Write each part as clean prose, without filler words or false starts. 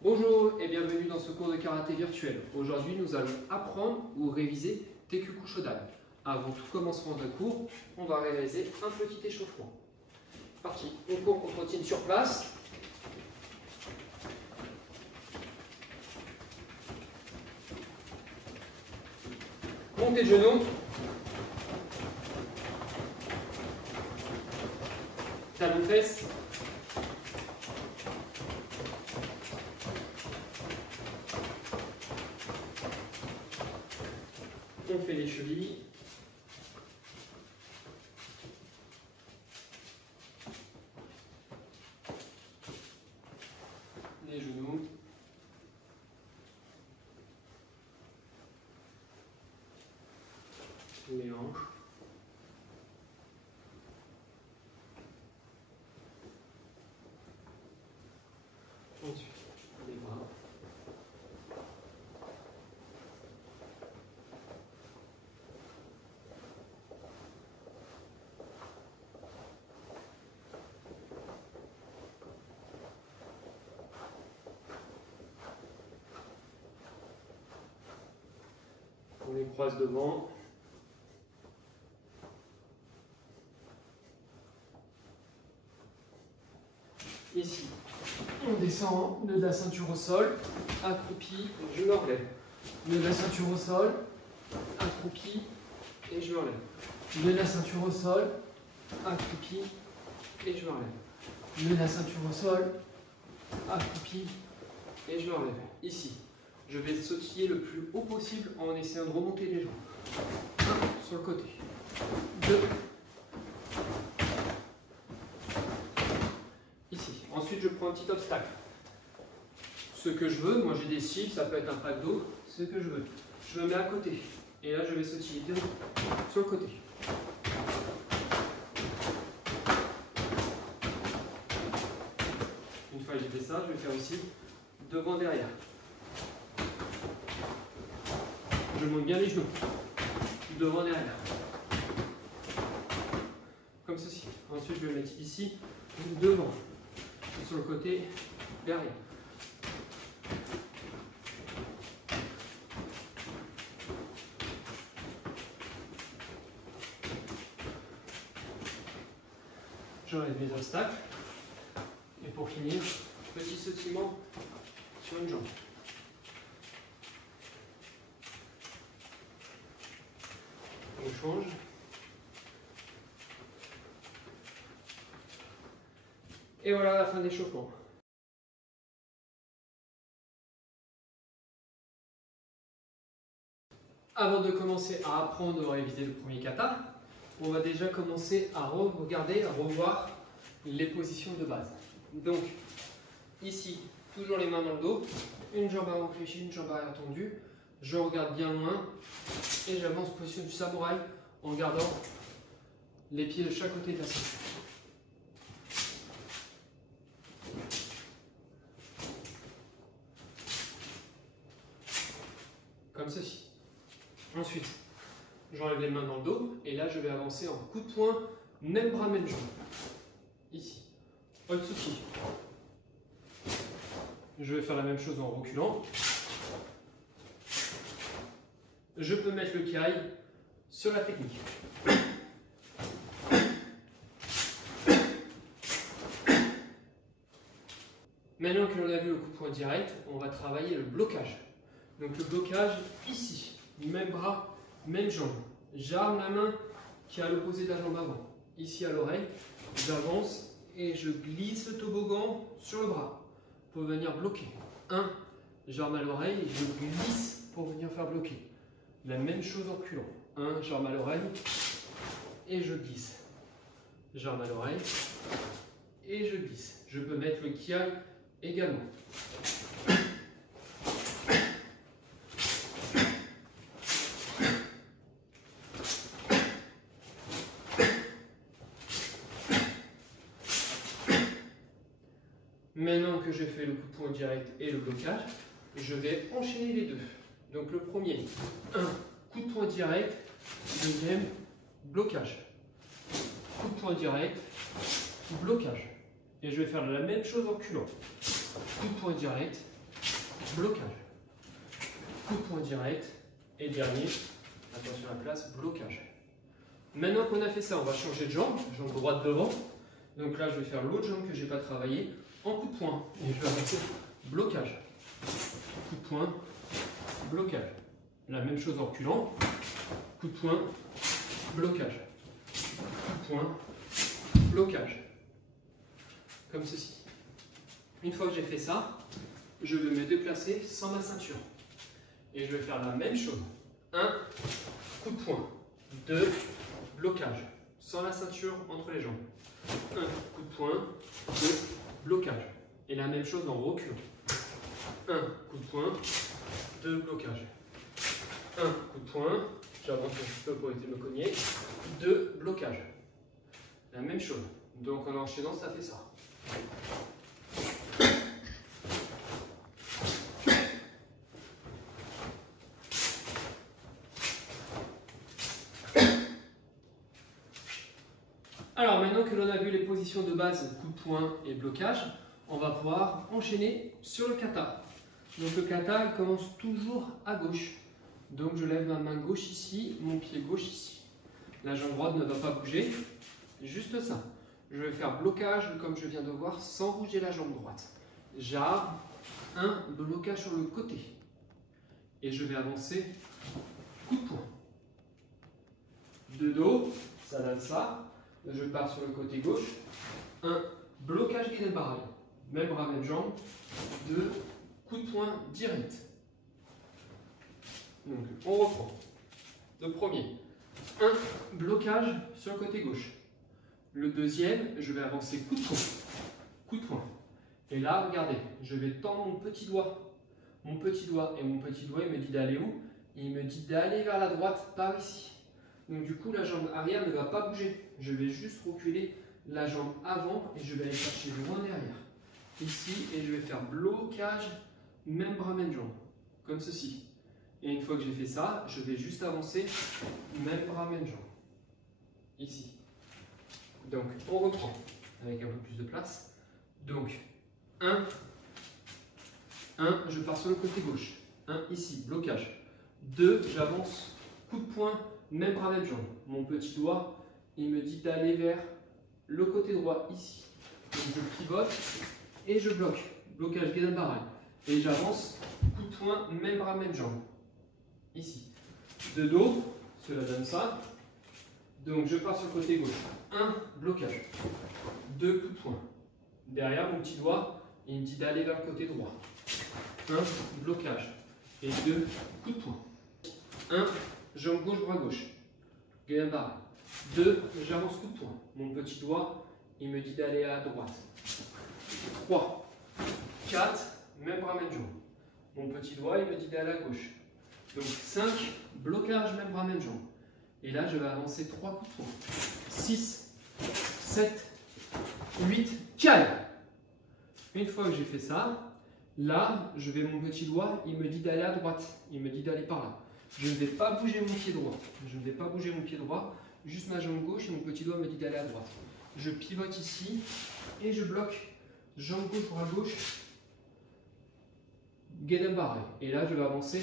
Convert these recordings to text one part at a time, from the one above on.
Bonjour et bienvenue dans ce cours de karaté virtuel. Aujourd'hui, nous allons apprendre ou réviser Teikyu Shodan. Avant tout commencement de cours, on va réaliser un petit échauffement. Parti. On court, on continue sur place. Montez les genoux. Talons fesses. On fait les chevilles. Les genoux. Les hanches. Ensuite, les bras. On les croise devant. Ici, on descend, nœud de la ceinture au sol, accroupi, je me relève. Nœud de la ceinture au sol, accroupi et je me relève. Nœud de la ceinture au sol, accroupi et je me relève. Nœud de la ceinture au sol, accroupi et je me relève. Ici, je vais sautiller le plus haut possible en essayant de remonter les jambes. 1 sur le côté. 2. Ici. Ensuite, je prends un petit obstacle. Ce que je veux, moi j'ai des cibles, ça peut être un pack d'eau, ce que je veux. Je me mets à côté. Et là, je vais sautiller sur le côté. Une fois que j'ai fait ça, je vais faire aussi devant-derrière. Je monte bien les genoux. Devant-derrière. Comme ceci. Ensuite, je vais mettre ici, devant. Sur le côté, derrière. J'enlève mes obstacles. Et pour finir, petit sautillement sur une jambe. On change. Et voilà la fin de l'échauffement. Avant de commencer à apprendre à réviser le premier kata, on va déjà commencer à regarder, à revoir les positions de base. Donc, ici, toujours les mains dans le dos, une jambe avant fléchie, une jambe arrière tendue. Je regarde bien loin et j'avance position du samouraï en gardant les pieds de chaque côté de la ceinture. Comme ceci. Ensuite, j'enlève les mains dans le dos et là je vais avancer en coup de poing, même bras, même jambe. Ici. Otsuki. Je vais faire la même chose en reculant. Je peux mettre le kai sur la technique. Maintenant que l'on a vu le coup de poing direct, on va travailler le blocage. Donc le blocage ici, même bras, même jambe. J'arme la main qui est à l'opposé de la jambe avant. Ici à l'oreille, j'avance et je glisse le toboggan sur le bras pour venir bloquer. 1, j'arme à l'oreille et je glisse pour venir faire bloquer. La même chose en reculant. 1, j'arme à l'oreille et je glisse. J'arme à l'oreille et je glisse. Je peux mettre le kiai également. Maintenant que j'ai fait le coup de poing direct et le blocage, je vais enchaîner les deux. Donc le premier, 1, coup de poing direct, deuxième, blocage. Coup de poing direct, blocage. Et je vais faire la même chose en reculant. Coup de poing direct, blocage. Coup de poing direct. Et dernier, attention à la place, blocage. Maintenant qu'on a fait ça, on va changer de jambe, jambe droite devant. Donc là, je vais faire l'autre jambe que je n'ai pas travaillé en coup de poing. Et je vais avancer, blocage. Coup de poing, blocage. La même chose en reculant. Coup de poing, blocage. Coup de poing, blocage. Comme ceci. Une fois que j'ai fait ça, je vais me déplacer sans ma ceinture. Et je vais faire la même chose. 1, coup de poing. 2, blocage. Sans la ceinture entre les jambes. 1, coup de poing. 2, blocage. Et la même chose en reculant. 1, coup de poing. 2, blocage. 1, coup de poing. J'avance un petit peu pour éviter de me cogner. 2, blocage. La même chose. Donc en enchaînant, ça fait ça. Alors maintenant que l'on a vu les positions de base, coup de poing et blocage, on va pouvoir enchaîner sur le kata. Donc le kata, il commence toujours à gauche. Donc je lève ma main gauche ici, mon pied gauche ici. La jambe droite ne va pas bouger, juste ça. Je vais faire blocage comme je viens de voir sans bouger la jambe droite. J'arme, un blocage sur le côté. Et je vais avancer, coup de poing. De dos, ça donne ça. Je pars sur le côté gauche. 1, blocage Gedenbarrage. Même bras, même jambe. 2, coup de poing direct. Donc, on reprend. Le premier. 1, blocage sur le côté gauche. Le deuxième, je vais avancer coup de poing. Coup de poing. Et là, regardez, je vais tendre mon petit doigt. Mon petit doigt, il me dit d'aller où? Il me dit d'aller vers la droite, par ici. Donc du coup, la jambe arrière ne va pas bouger. Je vais juste reculer la jambe avant et je vais aller chercher loin derrière. Ici, et je vais faire blocage, même bras, même jambe. Comme ceci. Et une fois que j'ai fait ça, je vais juste avancer, même bras, même jambe. Ici. Donc, on reprend avec un peu plus de place. Donc, 1, je pars sur le côté gauche. 1, ici, blocage. 2, j'avance, coup de poing, même bras, même jambe. Mon petit doigt, il me dit d'aller vers le côté droit, ici. Donc, je pivote et je bloque. Blocage Gedenbarrage. Et j'avance, coup de poing, même bras, même jambe. Ici. De dos, cela donne ça. Donc, je pars sur le côté gauche. 1, blocage. 2, coup de poing. Derrière, mon petit doigt, il me dit d'aller vers le côté droit. 1, blocage. Et 2, coup de poing. 1, jambe gauche, bras gauche. Gedenbarrage. 2, j'avance coup de poing. Mon petit doigt, il me dit d'aller à droite. 3, 4, même bras, même jambe. Mon petit doigt, il me dit d'aller à gauche. Donc 5, blocage, même bras, même jambe. Et là, je vais avancer 3 coups de poing. 6, 7, 8, calme. Une fois que j'ai fait ça, là, je vais mon petit doigt, il me dit d'aller à droite. Il me dit d'aller par là. Je ne vais pas bouger mon pied droit. Je ne vais pas bouger mon pied droit. Juste ma jambe gauche et mon petit doigt me dit d'aller à droite. Je pivote ici et je bloque. Jambe gauche, bras gauche. Gedenbarrage. Et là, je vais avancer.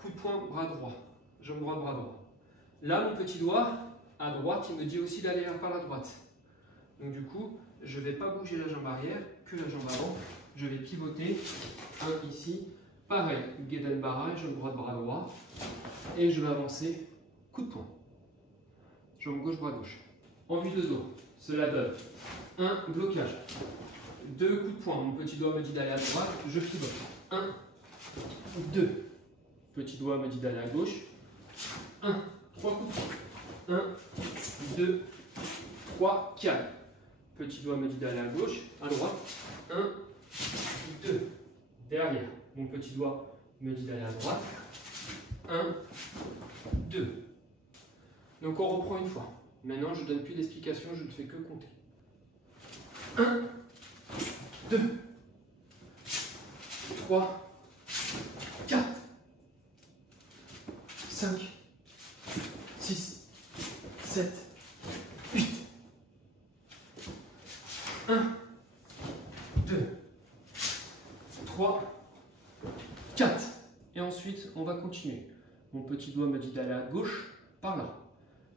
Coup de poing, bras droit. Jambe droite, bras droit. Là, mon petit doigt, à droite, il me dit aussi d'aller par la droite. Donc du coup, je ne vais pas bouger la jambe arrière, que la jambe avant. Je vais pivoter. 1 ici. Pareil, Gedenbarrage, jambe droite, bras droit. Et je vais avancer. Coup de poing. Jambe gauche, bras gauche. En vue de dos, cela donne 1, blocage. 2, coups de poing. Mon petit doigt me dit d'aller à droite, je pivote. 1, 2. Petit doigt me dit d'aller à gauche. 1, 3 coups de poing. 1, 2, 3, calme. Petit doigt me dit d'aller à gauche, à droite. 1, 2. Derrière, mon petit doigt me dit d'aller à droite. 1, 2. Donc on reprend une fois. Maintenant, je ne donne plus d'explication, je ne fais que compter. 1, 2, 3, 4, 5, 6, 7, 8. 1, 2, 3, ensuite, on va continuer. Mon petit doigt me dit d'aller à gauche, par là.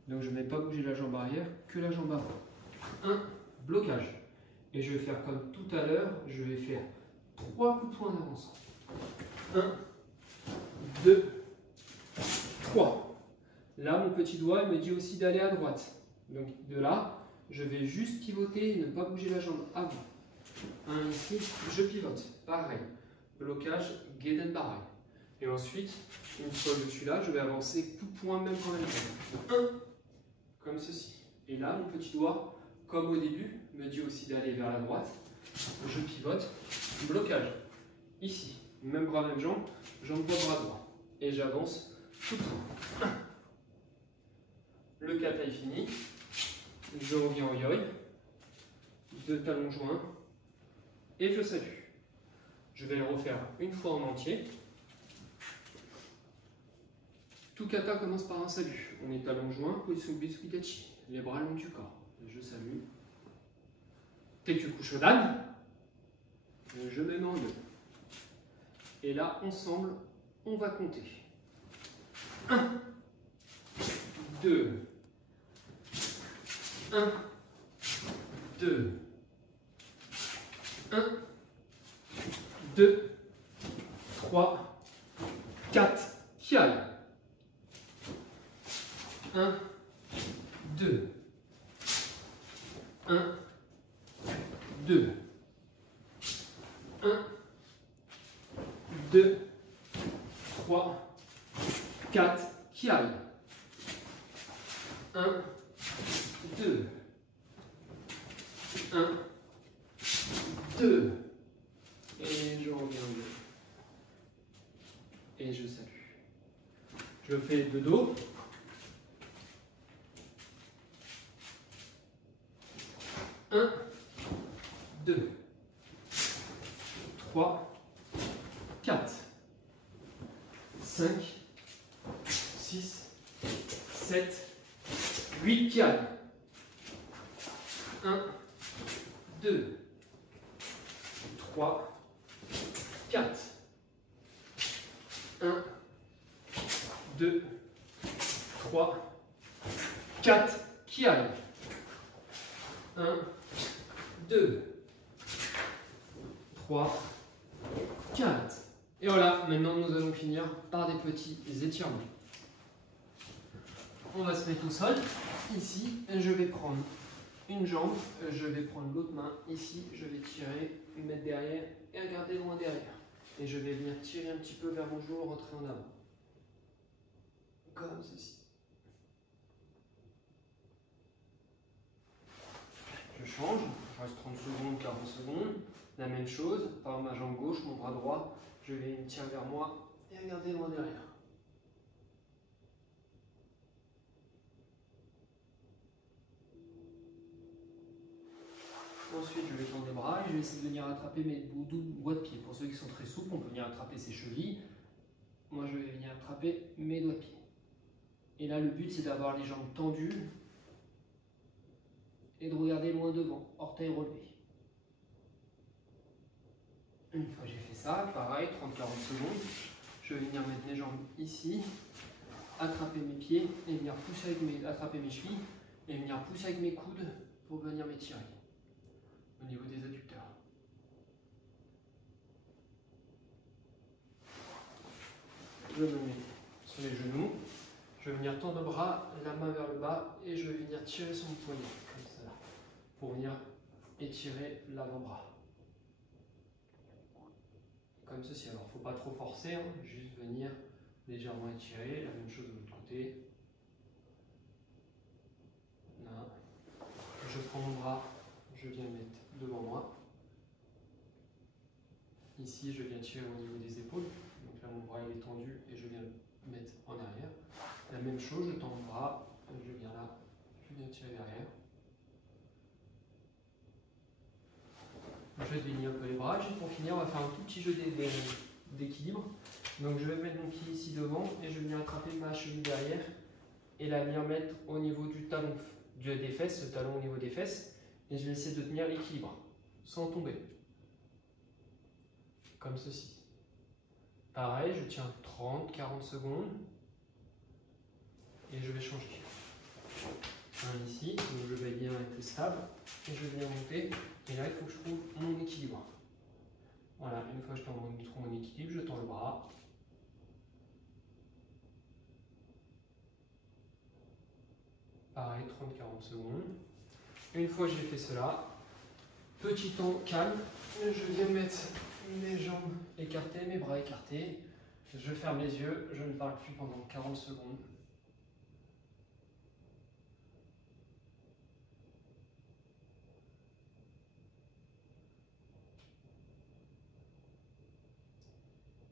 Donc je ne vais pas bouger la jambe arrière, que la jambe avant. 1, blocage. Et je vais faire comme tout à l'heure, je vais faire 3 coups de poing en avançant. 1, 2, 3. Là, mon petit doigt me dit aussi d'aller à droite. Donc de là, je vais juste pivoter et ne pas bouger la jambe avant. 1 ici, je pivote. Pareil. Blocage, Gedenbarei. Et ensuite, une fois que je suis là, je vais avancer coup de poing même quand même. 1, comme ceci. Et là, mon petit doigt, comme au début, me dit aussi d'aller vers la droite. Je pivote, blocage. Ici, même bras, même jambe, jambe droite, bras droit. Et j'avance coup de poing. 1. Le kata est fini. Je reviens au yoi. 2 talons joints. Et je salue. Je vais le refaire une fois en entier. Tout kata commence par un salut. On est talons joints, position Bitsukidachi. Les bras le long du corps. Je salue. Tekyuku Shodan. Je me mets en deux. Et là, ensemble, on va compter. 1, 2, 1, 2, 1, 2, 3, 4, Kiai. 1, 2, 1, 2, 1, 2, 3, 4, Kiai. 1, 2, 1, 2, et je reviens et je salue. Je fais de dos. 1, 2, 3, 4, 5, 6, 7, 8, Kiai. 1, 2, 3, 4, 1, 2, 3, 4, Kiai. 1, 2, 3, 4. Et voilà, maintenant nous allons finir par des petits étirements. On va se mettre au sol. Ici, je vais prendre une jambe, je vais prendre l'autre main. Ici, je vais tirer, mettre derrière et regarder loin derrière. Et je vais venir tirer un petit peu vers mon genou, rentrer en avant. Comme ceci. Je change, je reste 30 secondes, 40 secondes. La même chose, par ma jambe gauche, mon bras droit, je vais me tirer vers moi et regarder loin derrière. Ensuite, je vais tendre les bras et je vais essayer de venir attraper mes doigts de pied. Pour ceux qui sont très souples, on peut venir attraper ses chevilles. Moi, je vais venir attraper mes doigts de pied. Et là, le but, c'est d'avoir les jambes tendues et de regarder loin devant, orteils relevés. Une fois que j'ai fait ça, pareil, 30-40 secondes, je vais venir mettre mes jambes ici, attraper mes pieds et venir pousser avec attraper mes chevilles et venir pousser avec mes coudes pour venir m'étirer au niveau des adducteurs. Je me mets sur les genoux, je vais venir tendre le bras, la main vers le bas et je vais venir tirer sur mon poignet, comme ça, pour venir étirer l'avant-bras. Comme ceci. Alors, il ne faut pas trop forcer, hein, juste venir légèrement étirer. La même chose de l'autre côté. Là. Je prends mon bras, je viens le mettre devant moi. Ici, je viens tirer au niveau des épaules. Donc là, mon bras il est tendu et je viens le mettre en arrière. La même chose, je tends mon bras, je viens là, je viens tirer derrière. Je délie un peu les bras. Juste pour finir, on va faire un tout petit jeu d'équilibre. Donc je vais mettre mon pied ici devant et je vais venir attraper ma cheville derrière et la venir mettre au niveau du talon des fesses, le talon au niveau des fesses. Et je vais essayer de tenir l'équilibre sans tomber. Comme ceci. Pareil, je tiens 30-40 secondes et je vais changer. Un ici, donc je vais bien être stable et je vais bien monter. Et là, il faut que je trouve mon équilibre. Voilà, une fois que je trouve mon équilibre, je tends le bras. Pareil, 30-40 secondes. Une fois que j'ai fait cela, petit temps calme, je viens mettre mes jambes écartées, mes bras écartés. Je ferme les yeux, je ne parle plus pendant 40 secondes.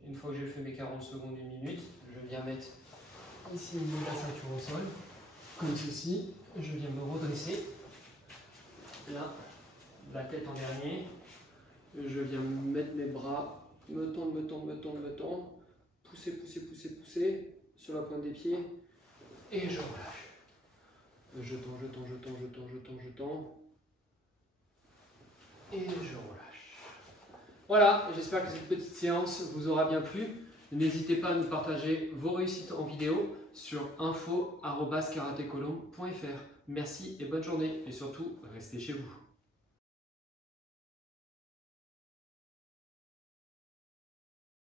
Une fois que j'ai fait mes 40 secondes, 1 minute, je viens mettre ici la ceinture au sol, comme ceci. Je viens me redresser. Là, la tête en dernier. Je viens mettre mes bras, me tendre, pousser sur la pointe des pieds et je relâche. Je tends et je relâche. Voilà, j'espère que cette petite séance vous aura bien plu. N'hésitez pas à nous partager vos réussites en vidéo sur info@karatecolombe.fr. Merci et bonne journée et surtout, restez chez vous.